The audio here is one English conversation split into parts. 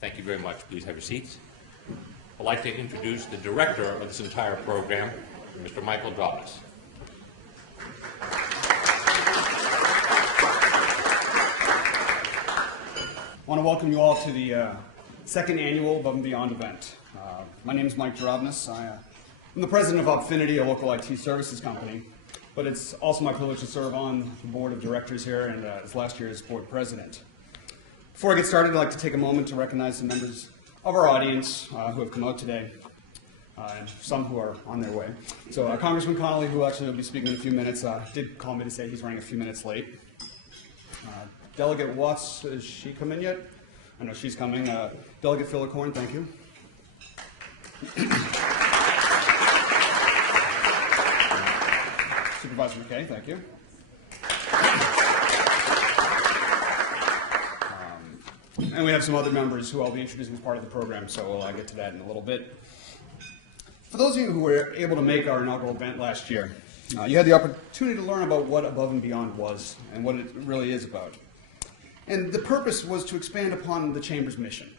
Thank you very much. Please have your seats. I'd like to introduce the director of this entire program, Mr. Michael Drobnis. I want to welcome you all to the second annual Above and Beyond event. My name is Mike Drobnis. I'm the president of Opfinity, a local IT services company, but it's also my privilege to serve on the board of directors here and as last year's board president. Before I get started, I'd like to take a moment to recognize the members of our audience who have come out today, and some who are on their way. So Congressman Connolly, who actually will be speaking in a few minutes, did call me to say he's running a few minutes late. Delegate Watts, has she come in yet? I know she's coming. Delegate Philicorn, thank you. Supervisor McKay, thank you. And we have some other members who I'll be introducing as part of the program, so we'll get to that in a little bit. For those of you who were able to make our inaugural event last year, you had the opportunity to learn about what Above and Beyond was and what it really is about. And the purpose was to expand upon the Chamber's mission.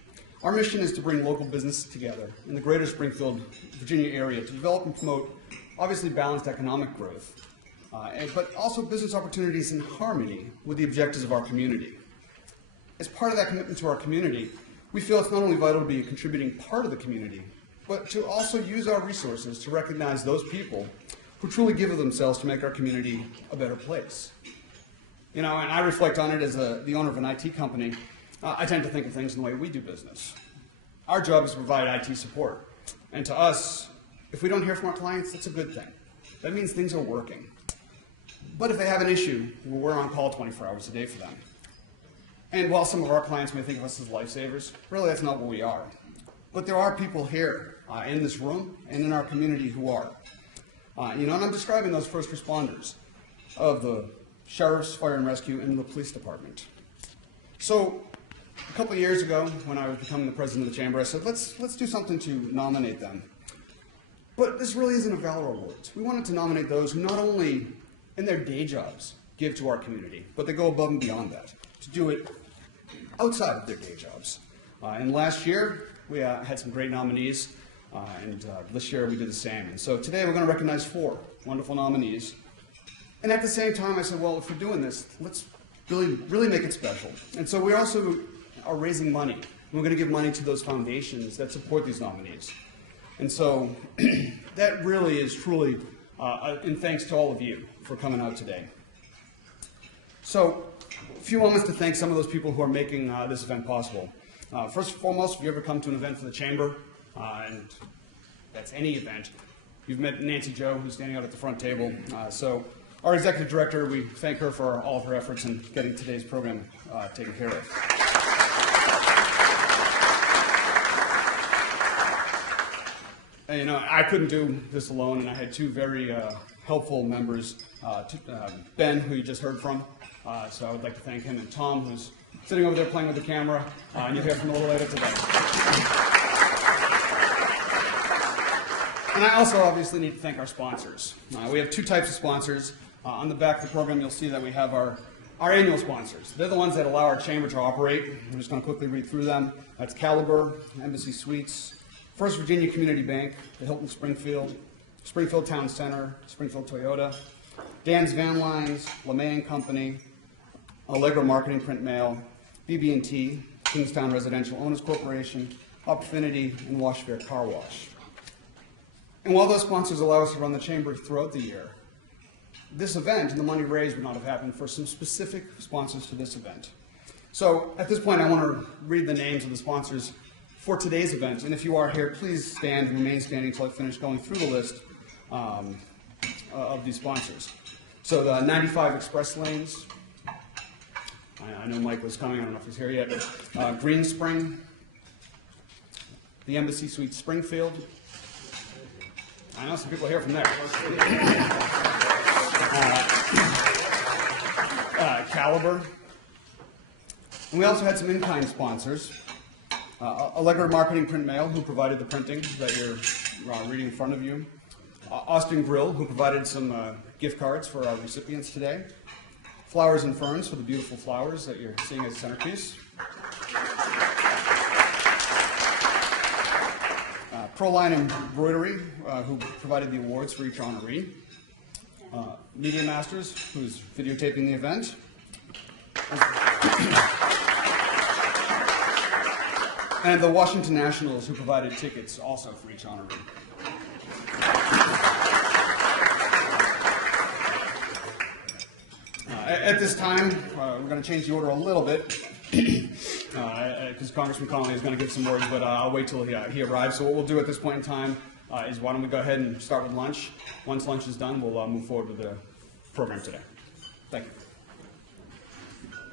Our mission is to bring local businesses together in the greater Springfield, Virginia area to develop and promote obviously balanced economic growth, but also business opportunities in harmony with the objectives of our community. As part of that commitment to our community, we feel it's not only vital to be a contributing part of the community, but to also use our resources to recognize those people who truly give of themselves to make our community a better place. You know, and I reflect on it as the owner of an IT company. I tend to think of things in the way we do business. Our job is to provide IT support. And to us, if we don't hear from our clients, that's a good thing. That means things are working. But if they have an issue, well, we're on call 24 hours a day for them. And while some of our clients may think of us as lifesavers, really that's not what we are. But there are people here in this room and in our community who are. And I'm describing those first responders of the Sheriff's Fire and Rescue and the Police Department. So a couple of years ago, when I was becoming the president of the Chamber, I said, let's do something to nominate them. But this really isn't a Valor Awards. We wanted to nominate those who not only in their day jobs give to our community, but they go above and beyond that to do it outside of their day jobs. And last year, we had some great nominees, and this year we did the same. And so today we're going to recognize 4 wonderful nominees. And at the same time, I said, well, if we're doing this, let's really make it special. And so we also are raising money. We're going to give money to those foundations that support these nominees. And so that really is truly in thanks to all of you for coming out today. So a few moments to thank some of those people who are making this event possible. First and foremost, if you ever come to an event for the Chamber, and that's any event, you've met Nancy Joe, who's standing out at the front table. So our executive director, we thank her for all of her efforts in getting today's program taken care of. And, I couldn't do this alone, and I had 2 very helpful members, Ben, who you just heard from, so I would like to thank him, and Tom, who's sitting over there playing with the camera, and you'll hear from him a little later today. And I also obviously need to thank our sponsors. We have 2 types of sponsors. On the back of the program, you'll see that we have our annual sponsors. They're the ones that allow our chamber to operate. I'm just going to quickly read through them. That's Caliber, Embassy Suites, First Virginia Community Bank, the Hilton Springfield, Springfield Town Center, Springfield Toyota, Dan's Van Lines, LeMay & Company, Allegro Marketing Print Mail, BB&T, Kingstown Residential Owners Corporation, Opfinity, and Wash Fair Car Wash. And while those sponsors allow us to run the chamber throughout the year, this event and the money raised would not have happened for some specific sponsors for this event. So at this point, I want to read the names of the sponsors for today's event. And if you are here, please stand and remain standing until I finish going through the list of these sponsors. So the 95 Express Lanes. I know Mike was coming. I don't know if he's here yet. Green Spring. The Embassy Suites Springfield. I know some people here from there. Caliber. And we also had some in-kind sponsors. Allegra Marketing Print Mail, who provided the printing that you're reading in front of you. Austin Grill, who provided some gift cards for our recipients today. Flowers and Ferns for the beautiful flowers that you're seeing as centerpiece. Proline Embroidery, who provided the awards for each honoree. Media Masters, who's videotaping the event. And the Washington Nationals, who provided tickets also for each honoree. At this time, we're going to change the order a little bit, because Congressman Connolly is going to give some words, but I'll wait till he arrives. So what we'll do at this point in time is why don't we go ahead and start with lunch. Once lunch is done, we'll move forward with the program today. Thank you.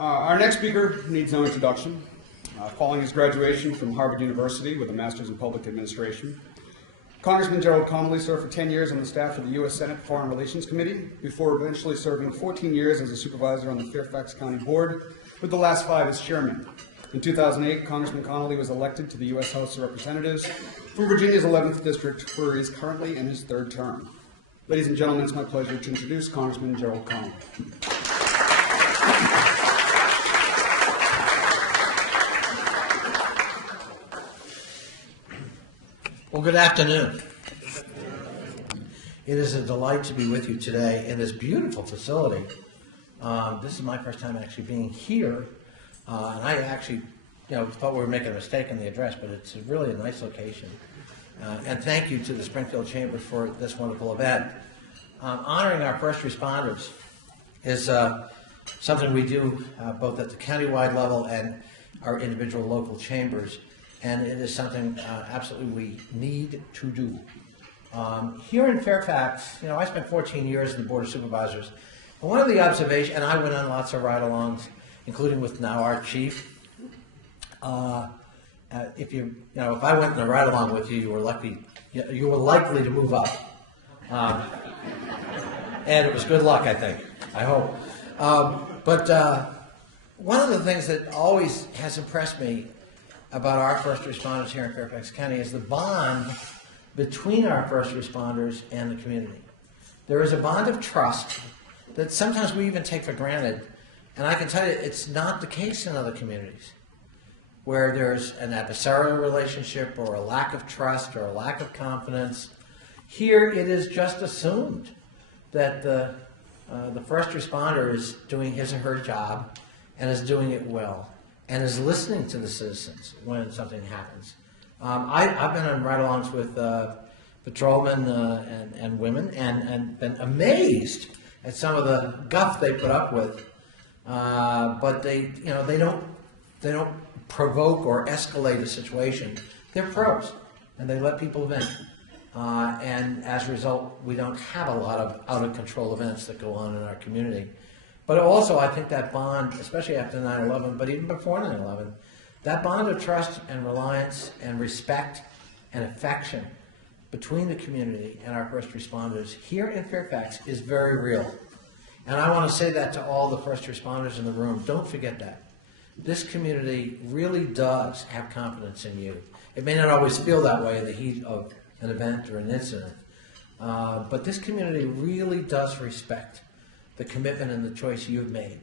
Our next speaker needs no introduction. Following his graduation from Harvard University with a Master's in Public Administration, Congressman Gerald Connolly served for 10 years on the staff of the U.S. Senate Foreign Relations Committee, before eventually serving 14 years as a supervisor on the Fairfax County Board, with the last 5 as chairman. In 2008, Congressman Connolly was elected to the U.S. House of Representatives from Virginia's 11th District, where he is currently in his 3rd term. Ladies and gentlemen, it's my pleasure to introduce Congressman Gerald Connolly. Well, good afternoon. It is a delight to be with you today in this beautiful facility. This is my first time actually being here, and I actually, thought we were making a mistake in the address, but it's really a nice location. And thank you to the Springfield Chamber for this wonderful event. Honoring our first responders is something we do both at the countywide level and our individual local chambers. And it is something absolutely we need to do. Here in Fairfax, I spent 14 years in the Board of Supervisors. And one of the observations, and I went on lots of ride-alongs, including with now our chief. If I went in a ride-along with you, you were likely to move up. And it was good luck, I think. I hope. But one of the things that always has impressed me about our first responders here in Fairfax County is the bond between our first responders and the community. There is a bond of trust that sometimes we even take for granted, and I can tell you it's not the case in other communities where there's an adversarial relationship or a lack of trust or a lack of confidence. Here it is just assumed that the first responder is doing his or her job and is doing it well, and is listening to the citizens when something happens. I've been on ride-alongs with patrolmen and women, and been amazed at some of the guff they put up with. But they don't provoke or escalate a situation. They're pros, and they let people vent. And as a result, we don't have a lot of out-of-control events that go on in our community. But also, I think that bond, especially after 9/11, but even before 9/11, that bond of trust and reliance and respect and affection between the community and our first responders here in Fairfax is very real. And I want to say that to all the first responders in the room. Don't forget that. This community really does have confidence in you. It may not always feel that way in the heat of an event or an incident, but this community really does respect the commitment and the choice you've made.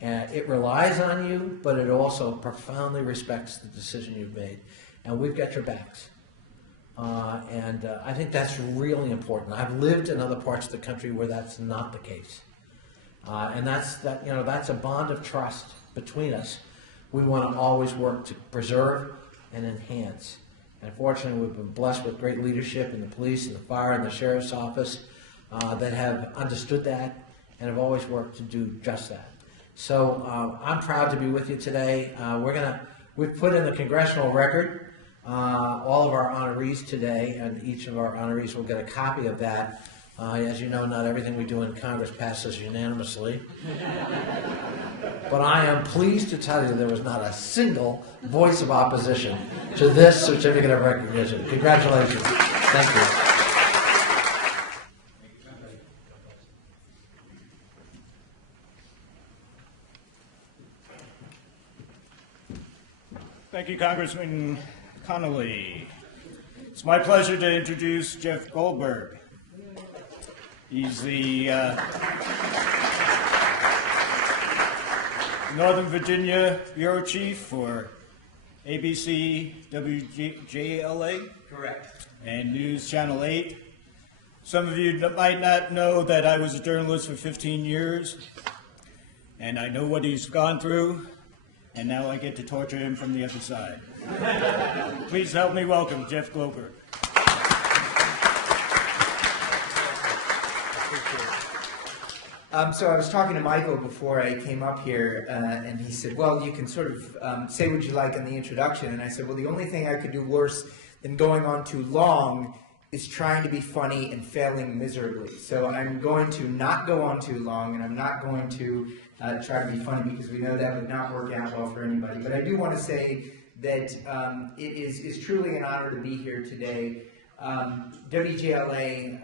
And it relies on you, but it also profoundly respects the decision you've made. And we've got your backs. And I think that's really important. I've lived in other parts of the country where that's not the case. And that's a bond of trust between us. We want to always work to preserve and enhance. And fortunately, we've been blessed with great leadership in the police and the fire and the sheriff's office that have understood that and have always worked to do just that. So I'm proud to be with you today. We've put in the congressional record all of our honorees today, and each of our honorees will get a copy of that. As you know, not everything we do in Congress passes unanimously. But I am pleased to tell you there was not a single voice of opposition to this certificate of recognition. Congratulations. Thank you. Thank you, Congressman Connolly. It's my pleasure to introduce Jeff Goldberg. He's the Northern Virginia Bureau Chief for ABC WJLA. Correct. And News Channel 8. Some of you might not know that I was a journalist for 15 years, and I know what he's gone through, and now I get to torture him from the other side. Please help me welcome Jeff Goldberg. So I was talking to Michael before I came up here, and he said, well, you can sort of say what you like in the introduction. And I said, well, the only thing I could do worse than going on too long is trying to be funny and failing miserably. So I'm going to not go on too long, and I'm not going to try to be funny, because we know that would not work out well for anybody. But I do want to say that it is truly an honor to be here today. WJLA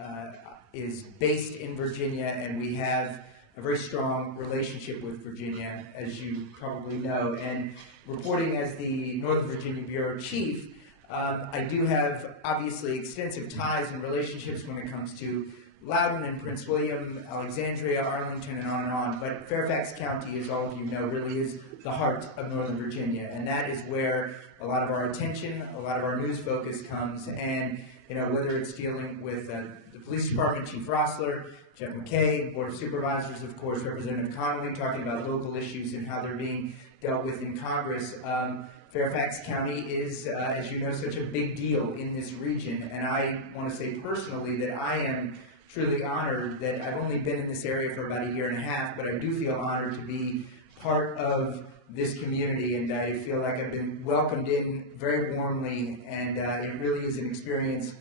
is based in Virginia, and we have a very strong relationship with Virginia, as you probably know. And reporting as the Northern Virginia Bureau Chief, I do have obviously extensive ties and relationships when it comes to Loudoun and Prince William, Alexandria, Arlington, and on. But Fairfax County, as all of you know, really is the heart of Northern Virginia, and that is where a lot of our attention, a lot of our news focus comes. And whether it's dealing with the Police Department, Chief Rossler, Jeff McKay, Board of Supervisors, of course, Representative Connolly, talking about local issues and how they're being dealt with in Congress. Fairfax County is, as you know, such a big deal in this region, and I want to say personally that I am truly honored that I've only been in this area for about a year and a half, but I do feel honored to be part of this community, and I feel like I've been welcomed in very warmly, and it really is an experience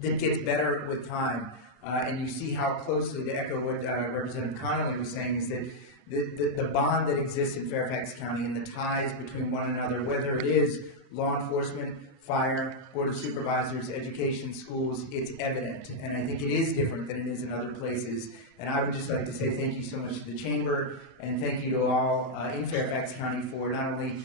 that gets better with time. And you see how closely, to echo what Representative Connolly was saying, is that the bond that exists in Fairfax County and the ties between one another, whether it is law enforcement, fire, Board of Supervisors, education, schools, it's evident. And I think it is different than it is in other places. And I would just like to say thank you so much to the Chamber, and thank you to all in Fairfax County for not only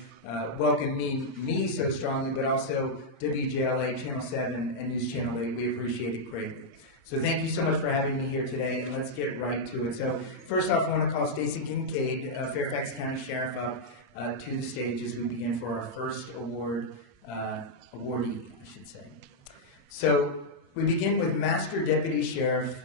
welcoming me so strongly, but also WJLA, Channel 7, and News Channel 8. We appreciate it greatly. So thank you so much for having me here today, and let's get right to it. So first off, I want to call Stacey Kincaid, Fairfax County Sheriff, up to the stage as we begin for our first awardee, I should say. So we begin with Master Deputy Sheriff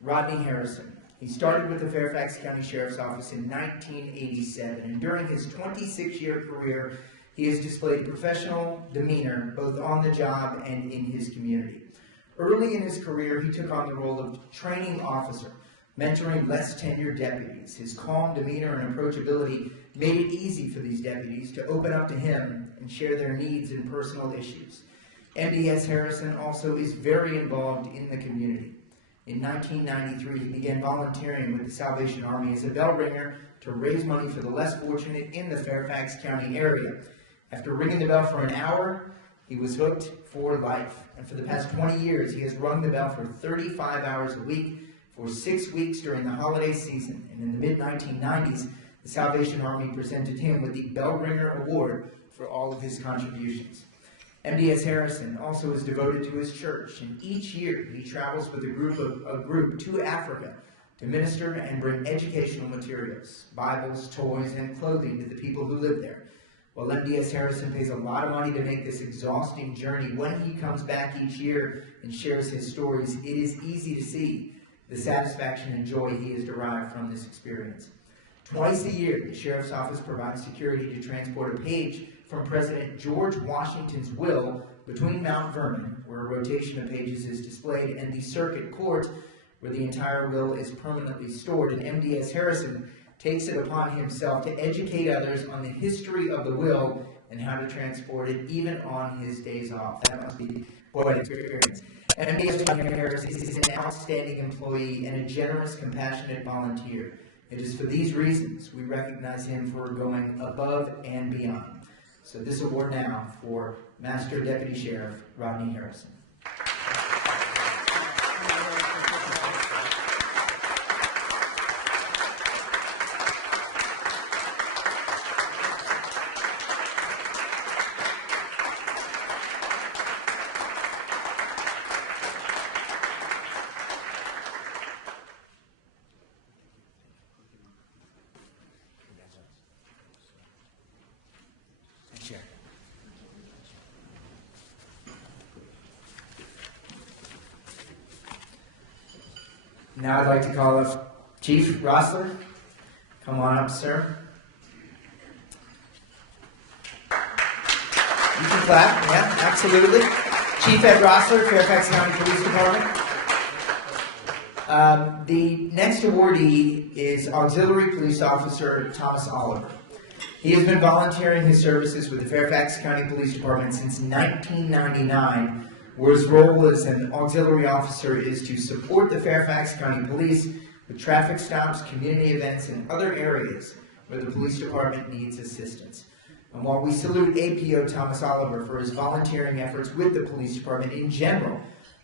Rodney Harrison. He started with the Fairfax County Sheriff's Office in 1987, and during his 26-year career, he has displayed professional demeanor both on the job and in his community. Early in his career, he took on the role of training officer, mentoring less tenured deputies. His calm demeanor and approachability made it easy for these deputies to open up to him and share their needs and personal issues. MDS Harrison also is very involved in the community. In 1993, he began volunteering with the Salvation Army as a bell ringer to raise money for the less fortunate in the Fairfax County area. After ringing the bell for an hour, he was hooked for life. And for the past 20 years, he has rung the bell for 35 hours a week for 6 weeks during the holiday season. And in the mid-1990s, the Salvation Army presented him with the Bell Ringer Award for all of his contributions. MDS Harrison also is devoted to his church, and each year he travels with a group to Africa to minister and bring educational materials, Bibles, toys, and clothing to the people who live there. While MDS Harrison pays a lot of money to make this exhausting journey, when he comes back each year and shares his stories, it is easy to see the satisfaction and joy he has derived from this experience. Twice a year, the Sheriff's Office provides security to transport a page from President George Washington's will between Mount Vernon, where a rotation of pages is displayed, and the circuit court, where the entire will is permanently stored. And MDS Harrison takes it upon himself to educate others on the history of the will and how to transport it even on his days off. That must be quite an experience. And MDS Harrison is an outstanding employee and a generous, compassionate volunteer. It is for these reasons we recognize him for going above and beyond. So this award now for Master Deputy Sheriff Rodney Harrison. Now I'd like to call up Chief Rossler. Come on up, sir. You can clap. Yeah, absolutely. Chief Ed Rossler, Fairfax County Police Department. The next awardee is Auxiliary Police Officer Thomas Oliver. He has been volunteering his services with the Fairfax County Police Department since 1999, where his role as an auxiliary officer is to support the Fairfax County Police with traffic stops, community events, and other areas where the police department needs assistance. And while we salute APO Thomas Oliver for his volunteering efforts with the police department in general,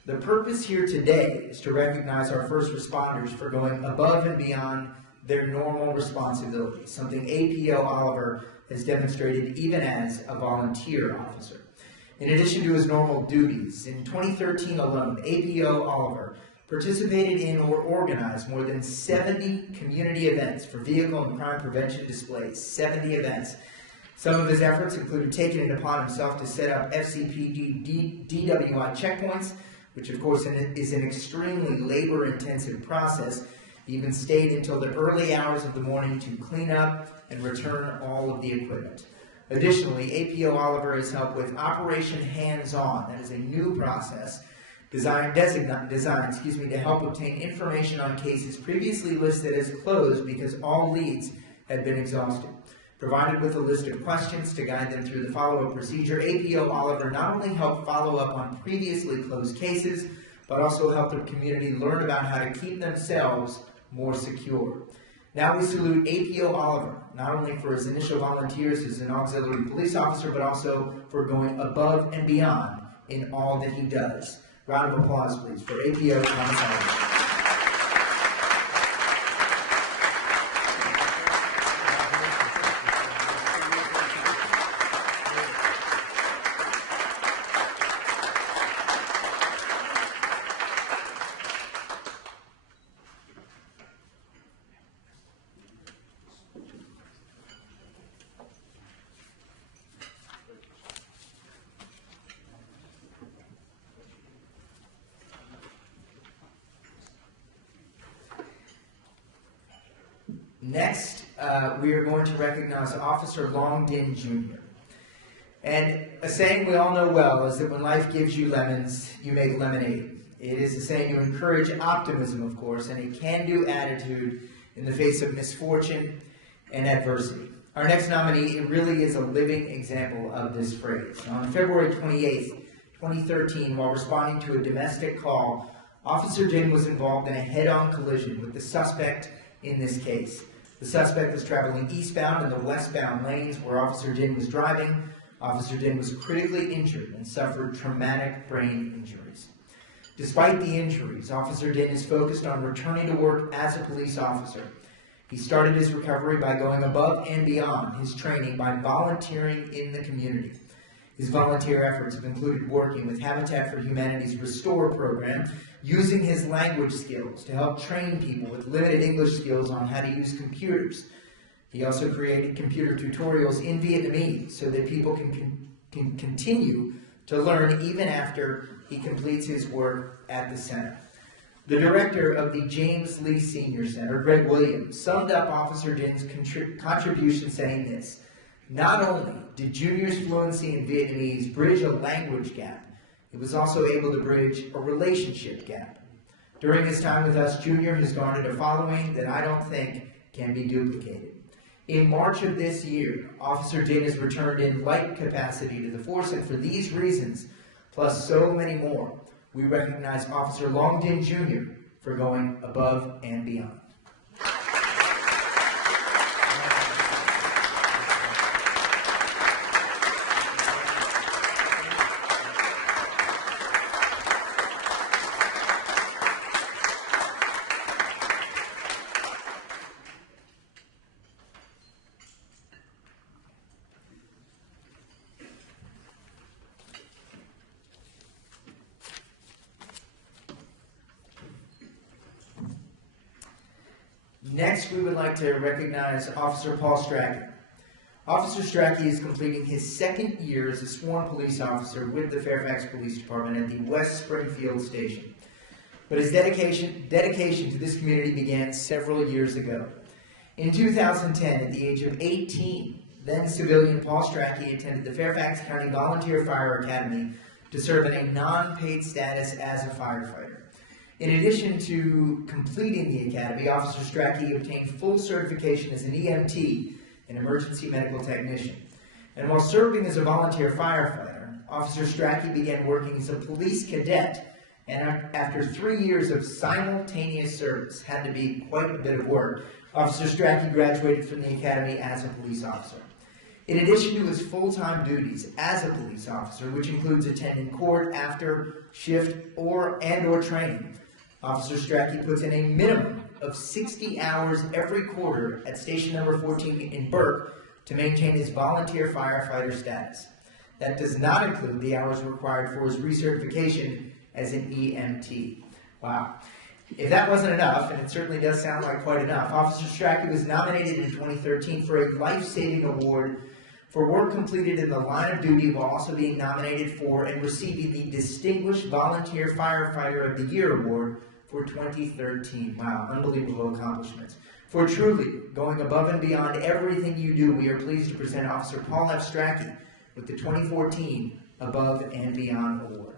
the purpose here today is to recognize our first responders for going above and beyond their normal responsibilities, something APO Oliver has demonstrated even as a volunteer officer. In addition to his normal duties, in 2013 alone, APO Oliver participated in or organized more than 70 community events for vehicle and crime prevention displays, 70 events. Some of his efforts included taking it upon himself to set up FCPD DWI checkpoints, which of course is an extremely labor-intensive process. He even stayed until the early hours of the morning to clean up and return all of the equipment. Additionally, APO Oliver has helped with Operation Hands-On. That is a new process designed to help obtain information on cases previously listed as closed because all leads had been exhausted. Provided with a list of questions to guide them through the follow-up procedure, APO Oliver not only helped follow up on previously closed cases, but also helped the community learn about how to keep themselves more secure. Now we salute APO Oliver, not only for his initial volunteers as an auxiliary police officer, but also for going above and beyond in all that he does. Round of applause, please, for APO Thomas Oliver. Next, we are going to recognize Officer Longdin Jr. And a saying we all know well is that when life gives you lemons, you make lemonade. It is a saying to encourage optimism, of course, and a can-do attitude in the face of misfortune and adversity. Our next nominee really is a living example of this phrase. On February 28th, 2013, while responding to a domestic call, Officer Din was involved in a head-on collision with the suspect in this case. The suspect was traveling eastbound in the westbound lanes where Officer Din was driving. Officer Din was critically injured and suffered traumatic brain injuries. Despite the injuries, Officer Din is focused on returning to work as a police officer. He started his recovery by going above and beyond his training by volunteering in the community. His volunteer efforts have included working with Habitat for Humanity's Restore program, using his language skills to help train people with limited English skills on how to use computers. He also created computer tutorials in Vietnamese so that people can continue to learn even after he completes his work at the center. The director of the James Lee Senior Center, Greg Williams, summed up Officer Din's contribution saying this: Not only did Junior's fluency in Vietnamese bridge a language gap, it was also able to bridge a relationship gap. During his time with us, Junior has garnered a following that I don't think can be duplicated. In March of this year, Officer Din has returned in light capacity to the force, and for these reasons, plus so many more, we recognize Officer Long Din Jr. for going above and beyond. Next, we would like to recognize Officer Paul Strachey. Officer Strachey is completing his second year as a sworn police officer with the Fairfax Police Department at the West Springfield station. But his dedication to this community began several years ago. In 2010, at the age of 18, then civilian Paul Strachey attended the Fairfax County Volunteer Fire Academy to serve in a non-paid status as a firefighter. In addition to completing the academy, Officer Strachey obtained full certification as an EMT, an emergency medical technician. And while serving as a volunteer firefighter, Officer Strachey began working as a police cadet, and after 3 years of simultaneous service, had to be quite a bit of work, Officer Strachey graduated from the academy as a police officer. In addition to his full-time duties as a police officer, which includes attending court after shift or training, Officer Strachey puts in a minimum of 60 hours every quarter at station number 14 in Burke to maintain his volunteer firefighter status. That does not include the hours required for his recertification as an EMT. Wow. If that wasn't enough, and it certainly does sound like quite enough, Officer Strachey was nominated in 2013 for a life-saving award for work completed in the line of duty, while also being nominated for and receiving the Distinguished Volunteer Firefighter of the Year award for 2013. Wow, unbelievable accomplishments. For truly going above and beyond everything you do, we are pleased to present Officer Paul F. Strachey with the 2014 Above and Beyond Award.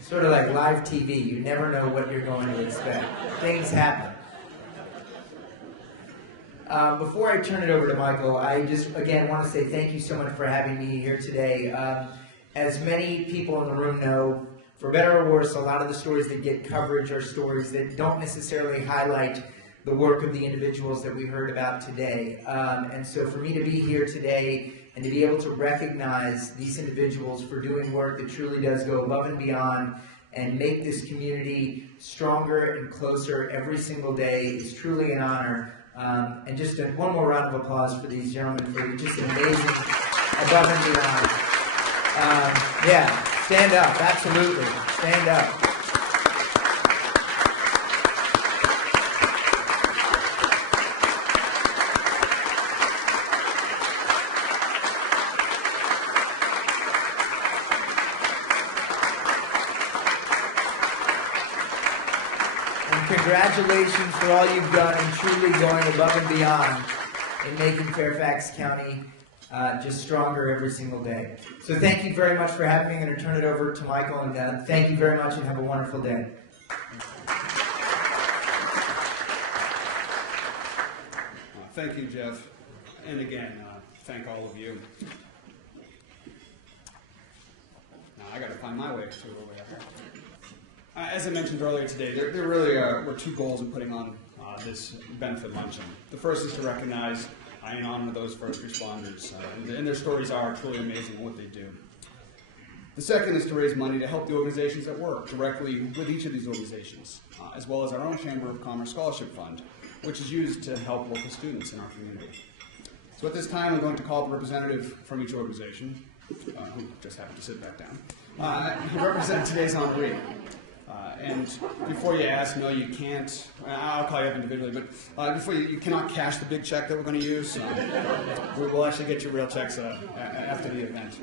Sort of like live TV, you never know what you're going to expect. Things happen. Before I turn it over to Michael, I just, again, want to say thank you so much for having me here today. As many people in the room know, for better or worse, a lot of the stories that get coverage are stories that don't necessarily highlight the work of the individuals that we heard about today. And so for me to be here today and to be able to recognize these individuals for doing work that truly does go above and beyond and make this community stronger and closer every single day is truly an honor. And just one more round of applause for these gentlemen for just amazing above and beyond. Yeah, stand up, absolutely, stand up. Congratulations for all you've done and truly going above and beyond in making Fairfax County just stronger every single day. So thank you very much for having me. I'm going to turn it over to Michael, and thank you very much and have a wonderful day. Thank you, Jeff. And again, thank all of you. Now I got to find my way to it over there. As I mentioned earlier today, there really were two goals in putting on this benefit luncheon. The first is to recognize and honor those first responders, and their stories are truly amazing in what they do. The second is to raise money to help the organizations that work directly with each of these organizations, as well as our own Chamber of Commerce Scholarship Fund, which is used to help local students in our community. So at this time, I'm going to call up a representative from each organization, who just happened to sit back down, who represent today's honoree. And before you ask, no, you can't. I'll call you up individually, but before you cannot cash the big check that we're going to use. We will actually get you real checks after the event.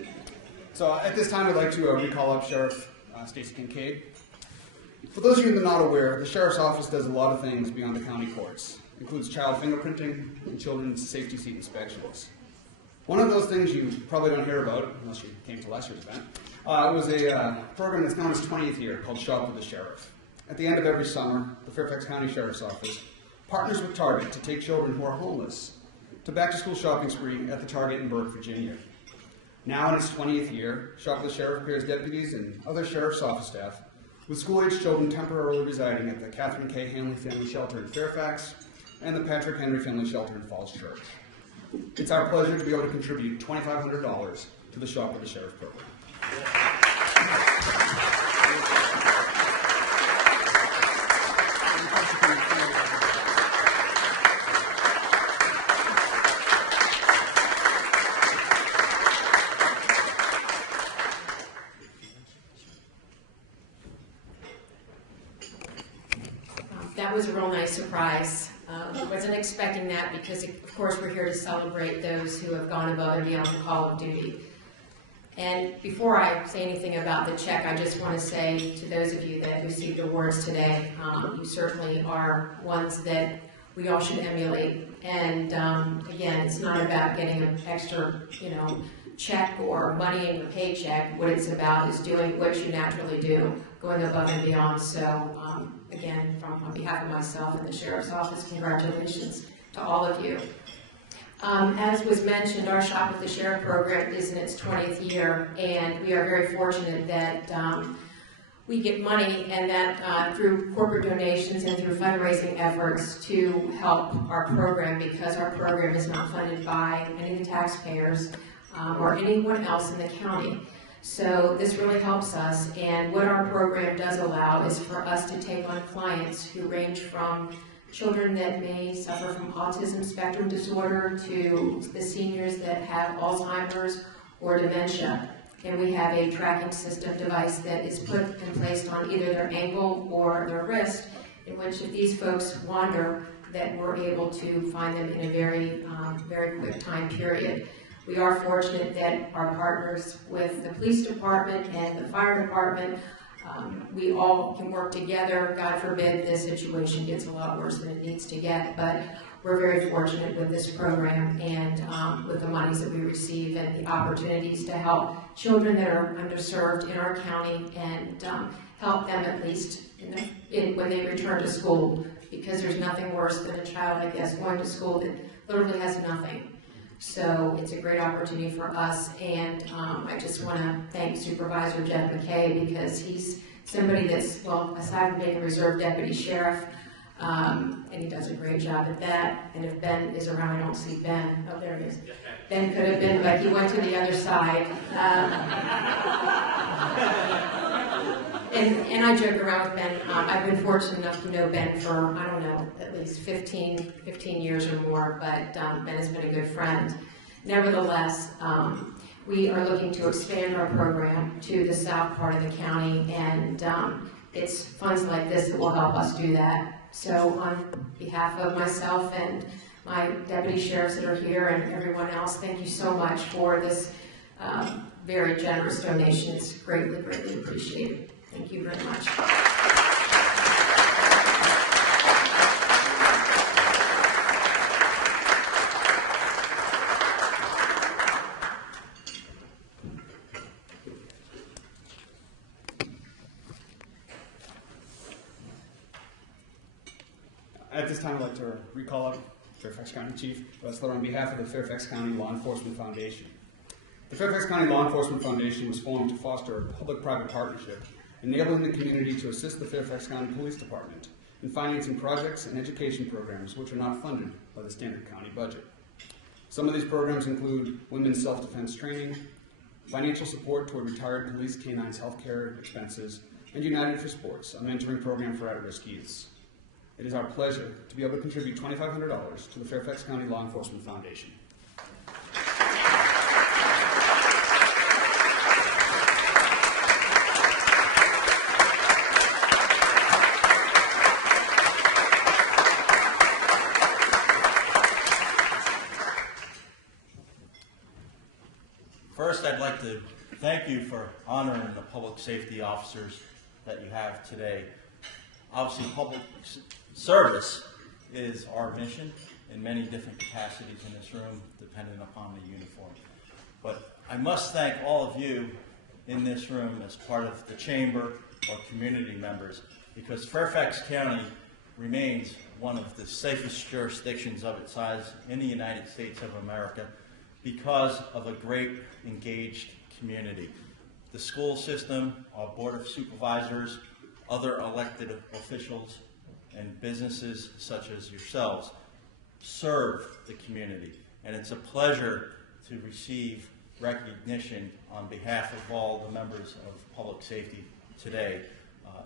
So at this time, I'd like to recall up Sheriff Stacey Kincaid. For those of you that are not aware, the Sheriff's Office does a lot of things beyond the county courts. It includes child fingerprinting and children's safety seat inspections. One of those things you probably don't hear about, unless you came to last year's event, was a program that's known as 20th Year called Shop with the Sheriff. At the end of every summer, the Fairfax County Sheriff's Office partners with Target to take children who are homeless to back-to-school shopping spree at the Target in Burke, Virginia. Now in its 20th year, Shop with the Sheriff pairs deputies and other Sheriff's Office staff with school-aged children temporarily residing at the Catherine K. Hanley Family Shelter in Fairfax and the Patrick Henry Family Shelter in Falls Church. It's our pleasure to be able to contribute $2,500 to the Shop with the Sheriff program. That was a real nice surprise. I wasn't expecting that because, of course, we're here to celebrate those who have gone above and beyond the call of duty. And before I say anything about the check, I just want to say to those of you that received awards today, you certainly are ones that we all should emulate. And again, it's not about getting an extra, check or money in your paycheck. What it's about is doing what you naturally do, going above and beyond. So again, on behalf of myself and the Sheriff's Office, congratulations to all of you. As was mentioned, our Shop with the Sheriff program is in its 20th year, and we are very fortunate that we get money and that through corporate donations and through fundraising efforts to help our program, because our program is not funded by any of the taxpayers or anyone else in the county. So this really helps us, and what our program does allow is for us to take on clients who range from children that may suffer from autism spectrum disorder to the seniors that have Alzheimer's or dementia. And we have a tracking system device that is put and placed on either their ankle or their wrist, in which if these folks wander, that we're able to find them in a very, very quick time period. We are fortunate that our partners with the police department and the fire department, we all can work together. God forbid this situation gets a lot worse than it needs to get, but we're very fortunate with this program and with the monies that we receive and the opportunities to help children that are underserved in our county and help them at least when they return to school, because there's nothing worse than a child, I guess, going to school that literally has nothing. So it's a great opportunity for us, and I just want to thank Supervisor Jeff McKay, because he's somebody that's, well, aside from being a reserve deputy sheriff, and he does a great job at that. And if Ben is around, I don't see Ben. Oh, there he is. Ben could have been, but he went to the other side. And I joke around with Ben. I've been fortunate enough to know Ben for, I don't know, at least 15 years or more, but Ben has been a good friend. Nevertheless, we are looking to expand our program to the south part of the county, and it's funds like this that will help us do that. So on behalf of myself and my deputy sheriffs that are here and everyone else, thank you so much for this very generous donation. It's greatly, greatly appreciated. Thank you very much. At this time, I'd like to recall up Fairfax County Chief Wessler on behalf of the Fairfax County Law Enforcement Foundation. The Fairfax County Law Enforcement Foundation was formed to foster a public-private partnership, enabling the community to assist the Fairfax County Police Department in financing projects and education programs which are not funded by the standard county budget. Some of these programs include women's self-defense training, financial support toward retired police canines health care expenses, and United for Sports, a mentoring program for at-risk youths. It is our pleasure to be able to contribute $2,500 to the Fairfax County Law Enforcement Foundation. like to thank you for honoring the public safety officers that you have today. Obviously, public service is our mission in many different capacities in this room, depending upon the uniform. But I must thank all of you in this room as part of the chamber or community members, because Fairfax County remains one of the safest jurisdictions of its size in the United States of America because of a great engaged community. The school system, our Board of Supervisors, other elected officials, and businesses such as yourselves serve the community. And it's a pleasure to receive recognition on behalf of all the members of public safety today.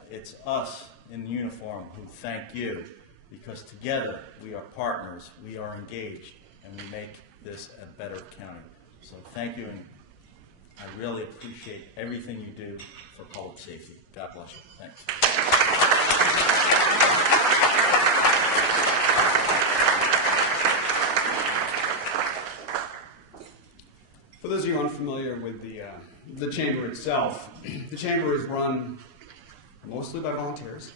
It's us in uniform who thank you, because together we are partners, we are engaged, and we make this a better county. So thank you, and I really appreciate everything you do for public safety. God bless you. Thanks. For those of you unfamiliar with the chamber itself, the chamber is run mostly by volunteers,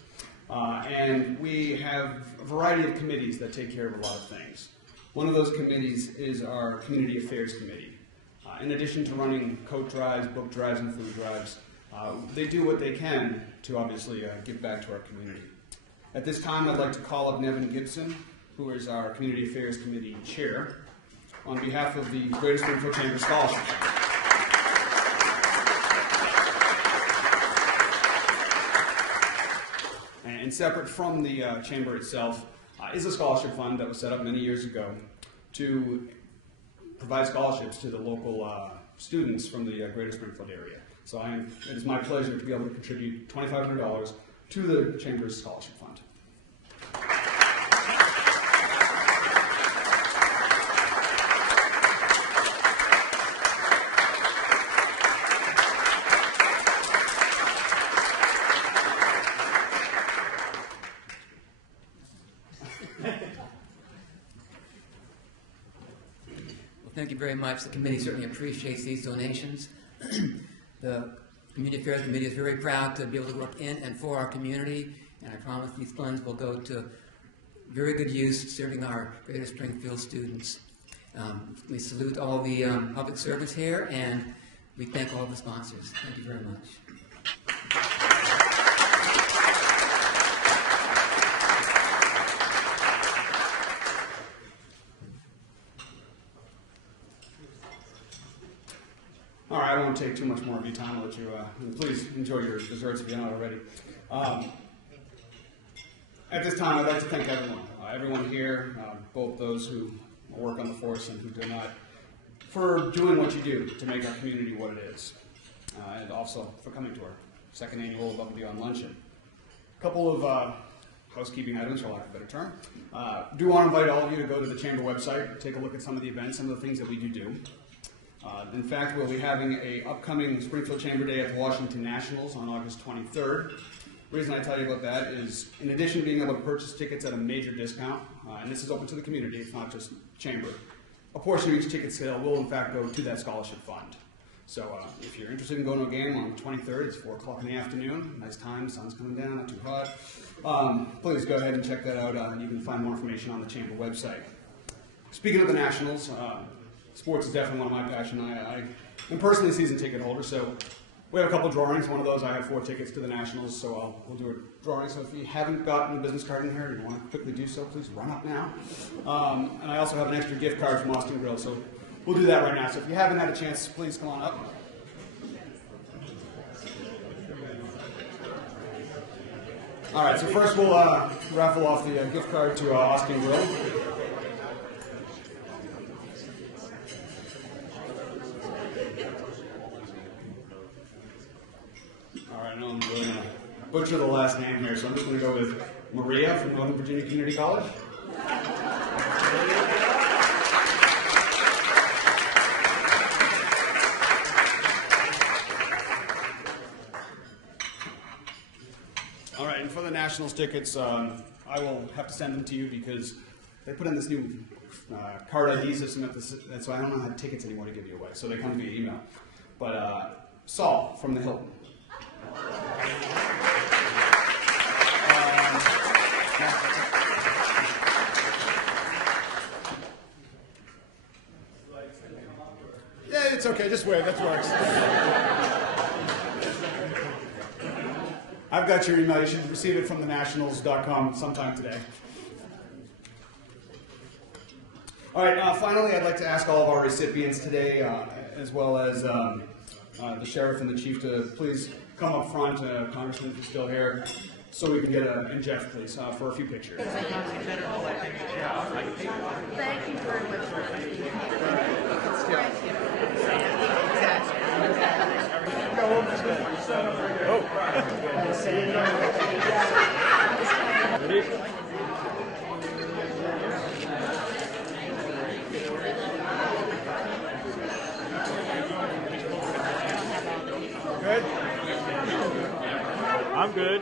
and we have a variety of committees that take care of a lot of things. One of those committees is our Community Affairs Committee. In addition to running coat drives, book drives, and food drives, they do what they can to obviously give back to our community. At this time, I'd like to call up Nevin Gibson, who is our Community Affairs Committee Chair, on behalf of the Greater Springfield Chamber Scholarship. And separate from the chamber itself is a scholarship fund that was set up many years ago to provide scholarships to the local students from the Greater Springfield area. So it is my pleasure to be able to contribute $2,500 to the chamber's scholarship fund. Thank you very much. The committee certainly appreciates these donations. The Community Affairs Committee is very proud to be able to work in and for our community, and I promise these funds will go to very good use serving our Greater Springfield students. We salute all the public servants here, and we thank all the sponsors. Thank you very much. All right, I won't take too much more of your time. I'll let you, please enjoy your desserts if you're not already. At this time, I'd like to thank everyone here, both those who work on the force and who do not, for doing what you do to make our community what it is, and also for coming to our second annual Above and Beyond Luncheon. A couple of housekeeping items, for lack of a better term. Do want to invite all of you to go to the chamber website, take a look at some of the events, some of the things that we do. In fact, we'll be having an upcoming Springfield Chamber Day at the Washington Nationals on August 23rd. The reason I tell you about that is, in addition to being able to purchase tickets at a major discount, and this is open to the community, it's not just chamber, a portion of each ticket sale will in fact go to that scholarship fund. So if you're interested in going to a game on the 23rd, it's 4 o'clock in the afternoon, nice time, sun's coming down, not too hot. Please go ahead and check that out, and you can find more information on the chamber website. Speaking of the Nationals, sports is definitely one of my passions. I am personally a season ticket holder, so we have a couple drawings. One of those, I have 4 tickets to the Nationals, so we'll do a drawing. So if you haven't gotten a business card in here and you want to quickly do so, please run up now. And I also have an extra gift card from Austin Grill, so we'll do that right now. So if you haven't had a chance, please come on up. All right, so first we'll raffle off the gift card to Austin Grill. I know I'm really going to butcher the last name here, so I'm just going to go with Maria from Northern Virginia Community College. All right, and for the Nationals tickets, I will have to send them to you because they put in this new card ID system, so I don't know how tickets anymore to give you away, so they come via email. But Saul from the Hilton. Yeah, it's okay. Just wave. That works. I've got your email. You should receive it from thenationals.com sometime today. All right. Finally, I'd like to ask all of our recipients today, as well as the sheriff and the chief, to please come up front, Congressman, if you're still here, so we can get and Jeff, please, for a few pictures. Thank you very much. Good? I'm good.